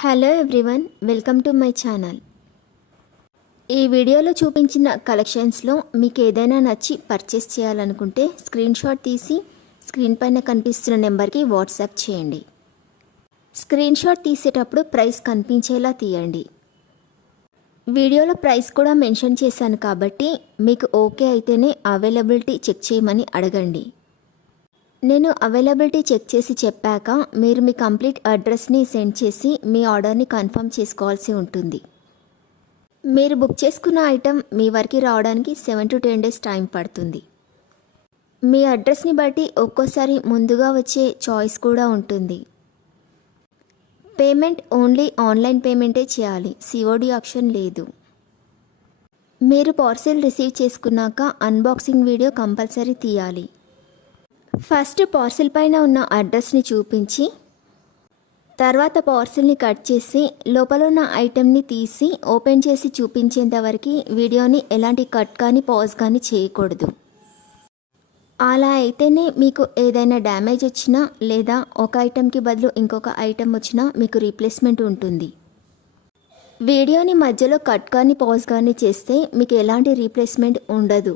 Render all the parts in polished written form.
Hello everyone, welcome to my channel. ఈ వీడియోలో చూపించిన కలెక్షన్స్లో మీకు ఏదైనా నచ్చి పర్చేస్ చేయాలనుకుంటే స్క్రీన్ షాట్ తీసి స్క్రీన్ పైన కనిపిస్తున్న నెంబర్కి వాట్సాప్ చేయండి. స్క్రీన్ షాట్ తీసేటప్పుడు ప్రైస్ కనిపించేలా తీయండి. వీడియోలో ప్రైస్ కూడా మెన్షన్ చేశాను కాబట్టి మీకు ఓకే అయితేనే అవైలబిలిటీ చెక్ చేయమని అడగండి. నేను అవైలబిలిటీ చెక్ చేసి చెప్పాక మీరు మీ కంప్లీట్ అడ్రస్ని సెండ్ చేసి మీ ఆర్డర్ని కన్ఫర్మ్ చేసుకోవాల్సి ఉంటుంది. మీరు బుక్ చేసుకున్న ఐటెం మీ వరకు రావడానికి 7 to 10 days టైం పడుతుంది. మీ అడ్రస్ని బట్టి ఒక్కోసారి ముందుగా వచ్చే చాయిస్ కూడా ఉంటుంది. పేమెంట్ ఓన్లీ ఆన్లైన్ పేమెంటే చేయాలి, సిఓడి ఆప్షన్ లేదు. మీరు పార్సిల్ రిసీవ్ చేసుకున్నాక అన్బాక్సింగ్ వీడియో కంపల్సరీ తీయాలి. ఫస్ట్ పార్సిల్ పైన ఉన్న అడ్రస్ని చూపించి తర్వాత పార్సిల్ని కట్ చేసి లోపల ఉన్న ఐటెంని తీసి ఓపెన్ చేసి చూపించేంత వరకు వీడియోని ఎలాంటి కట్ కానీ పాజ్ కానీ చేయకూడదు. అలా అయితేనే మీకు ఏదైనా డ్యామేజ్ వచ్చినా లేదా ఒక ఐటెంకి బదులు ఇంకొక ఐటెం వచ్చినా మీకు రీప్లేస్మెంట్ ఉంటుంది. వీడియోని మధ్యలో కట్ కానీ పాజ్ కానీ చేస్తే మీకు ఎలాంటి రీప్లేస్మెంట్ ఉండదు.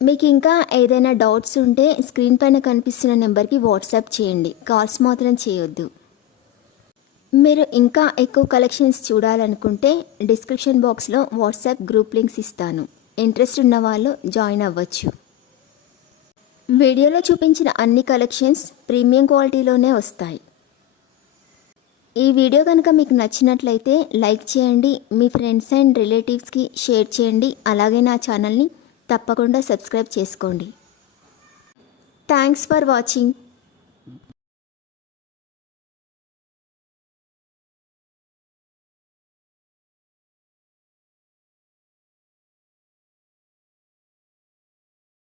మీకు ఇంకా ఏదైనా డౌట్స్ ఉంటే స్క్రీన్ పైన కనిపిస్తున్న నెంబర్కి వాట్సాప్ చేయండి, కాల్స్ మాత్రం చేయొద్దు. మీరు ఇంకా ఎక్కువ కలెక్షన్స్ చూడాలనుకుంటే డిస్క్రిప్షన్ బాక్స్లో వాట్సాప్ గ్రూప్ లింక్స్ ఇస్తాను, ఇంట్రెస్ట్ ఉన్న వాళ్ళు జాయిన్ అవ్వచ్చు. వీడియోలో చూపించిన అన్ని కలెక్షన్స్ ప్రీమియం క్వాలిటీలోనే వస్తాయి. ఈ వీడియో కనుక మీకు నచ్చినట్లయితే లైక్ చేయండి, మీ ఫ్రెండ్స్ అండ్ రిలేటివ్స్కి షేర్ చేయండి. అలాగే నా ఛానల్ని తప్పకుండా సబ్స్క్రైబ్ చేసుకోండి. Thanks for watching.